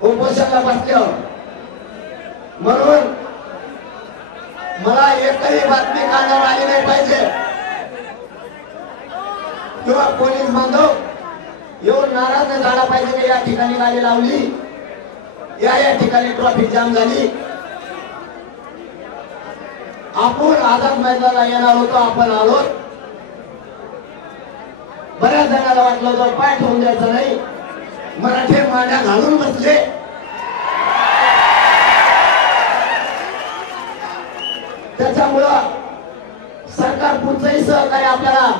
उपोषणाला बसल्यावर, म्हणून मला एकही बातमी कानावर आली नाही पाहिजे किंवा पोलीस बांधव येऊन नाराज नाही झाला पाहिजे की या ठिकाणी गाडी लावली, या ठिकाणी ट्रॅफिक जाम झाली. आपण आझाद मैदानाला येणार होतो, आपण आलो. बऱ्याच जणांना वाटलं होतं पाय ठेवून द्यायचं नाही, मराठे माड्या घालून बसले. त्याच्यामुळं सरकार पुढचंही सहकार्य आपल्याला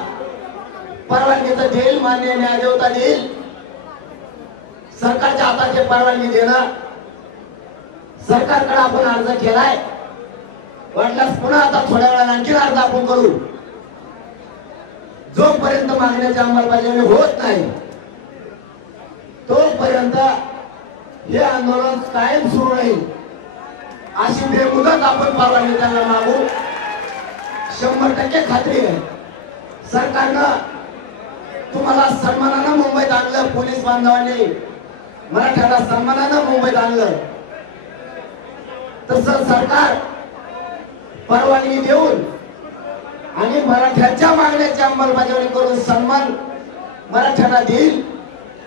परवानगीचं देईल, मान्य न्यायदेवता देईल. सरकारच्या हाताची परवानगी देणं, सरकारकडे आपण अर्ज केलाय, वाटल्यास पुन्हा आता थोड्या वेळाने आणखी अर्ज आपण करू. जोपर्यंत मागण्याची अंमलबजावणी होत नाही तोपर्यंत हे आंदोलन कायम सुरू राहील अशी बेमुदत आपण परवानगी त्यांना मागू. 100% खात्री आहे सरकारनं तुम्हाला सन्मानानं मुंबईत आणलं, पोलीस बांधवांनी मराठ्याला सन्मानानं मुंबईत आणलं. तसं सरकार परवानगी देऊन आणि मराठ्याच्या मागण्याची अंमलबजावणी करून सन्मान मराठ्यांना देईल.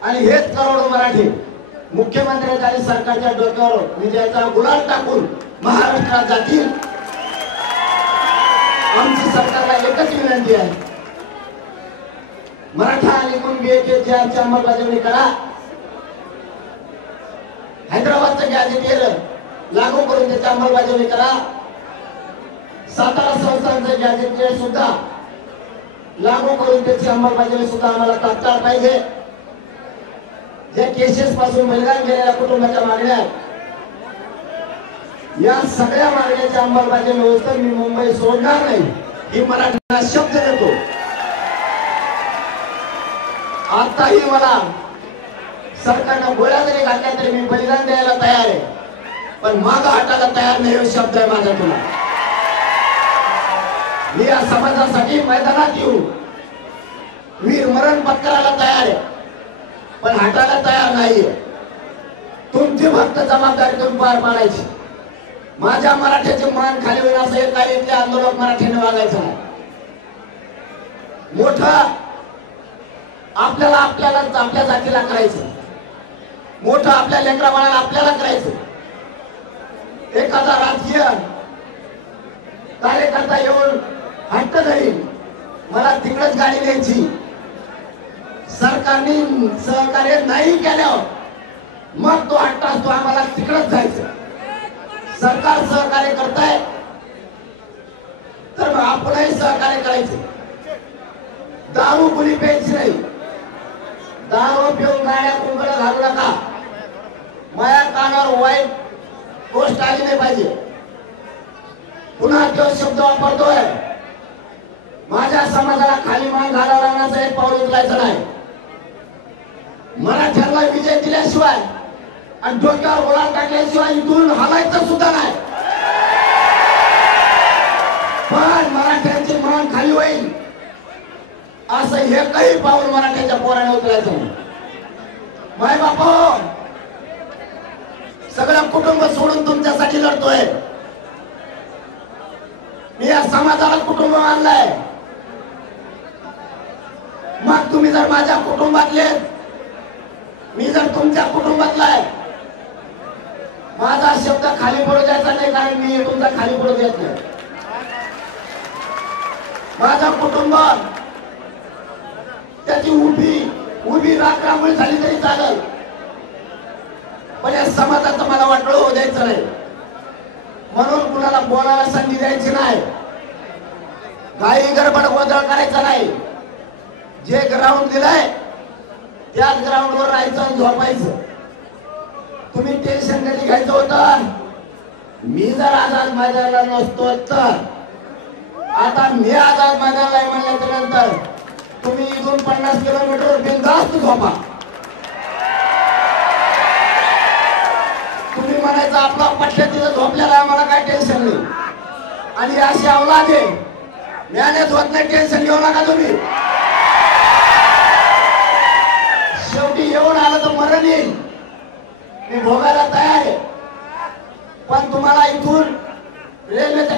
आणि हेच करोडो मराठी मुख्यमंत्र्यांच्या आणि सरकारच्या डोक्यावर विजयाचा गुलाल टाकून महाराष्ट्रात जातील. आमची सरकारला एकच विनंती आहे, मराठा आणि कुणबी ची अंमलबजावणी करा. हैदराबादचं गॅझेट लागू करून त्याची अंमलबजावणी करा. सातारा संस्थांचं गॅझेट सुद्धा लागू करून त्याची अंमलबजावणी सुद्धा आम्हाला तात्काळ पाहिजे. ज्या केसेस पासून बलिदान गेलेल्या कुटुंबाच्या मागण्या, या सगळ्या मागण्याच्या अंमलबजावणी होत मी मुंबई सोडणार नाही ही मराठ्यांना शब्द देतो. आताही मला सरकारनं गोळ्या जरी घातल्या तरी मी बलिदान द्यायला तयार आहे, पण मागं हटायला तयार नाही हे शब्द आहे माझा तुला. मी या समाजासाठी मैदानात येऊ, वीर मरण पत्करायला तयार आहे, पण हटायला तयार नाहीये. तुमची फक्त जबाबदारी तुम्ही पार पाडायची. माझ्या मराठ्याचे मान खाली होईल असं एक काही इथले आंदोलक मराठ्याने वागायचं आहे. मोठं आपल्याला आपल्या जातीला करायचं, मोठं आपल्या लेकरा बाळाला आपल्याला करायचं. एखादा राजकीय कार्यकर्ता येऊन हट्ट धरील मला तिकडच गाडी न्यायची, सरकारने सहकार्य नाही केल्यावर मग तो हट्ट असतो आम्हाला तिकडच जायचं. सरकार सहकार्य करताय तर मग आपणही सहकार्य करायचं. दारू कुणी प्यायची नाही, दारू पिऊन गाड्या कुंकड घालू नका. माझ्या कानावर वाईट गोष्ट आली नाही पाहिजे. पुन्हा तो शब्द वापरतोय, माझ्या समाजाला खाली मान घालायला लागण्याचं एक पाऊल उचलायचं नाही. मराठ्यांना विजय दिल्याशिवाय आणि डोक्यावर गुलाल टाकल्याशिवाय इथून हलायचं सुद्धा नाही. पण मराठ्यांची मान खाली होईल असं एकही पाऊल मराठ्यांच्या पोराने उचलायचं नाही. माय बापा सगळं कुटुंब सोडून तुमच्यासाठी लढतोय. मी या समाजाला कुटुंब मानलंय. मग तुम्ही जर माझ्या कुटुंबातले, मी जर तुमच्या कुटुंबातला आहे, माझा शब्द खाली पडू द्यायचा नाही, कारण मी तुमचा खाली पडू देत नाही. माझा कुटुंब त्याची उभी राखरामुळे झाली तरी चालेल, पण या समाजाचं मला वाटलं होऊ द्यायचं नाही. म्हणून कुणाला बोलायला संधी द्यायची नाही, काही गडबड गोंधळ करायचा नाही. जे ग्राउंड दिलंय त्याच ग्राउंडवर राहायचं आणि झोपायचं. तुम्ही टेन्शन कधी घ्यायचं होतं? मी जर आझाद मैदानाला नसतो तर, आता मी आझाद मैदानाला म्हणल्याच्या नंतर तुम्ही इथून 50 किलोमीटर बिनधास्त झोपा. तुम्ही म्हणायचं आपला पट्ट्या तिथं झोपलेला आम्हाला काय टेन्शन नाही. आणि अशी अवलाद आहे, मॅनेज होत नाही, टेन्शन घेऊ नका तुम्ही. शेवटी येऊन आलं तर मरण येईल. मी भोगायला तयार आहे, पण तुम्हाला इथून रेल्वेचा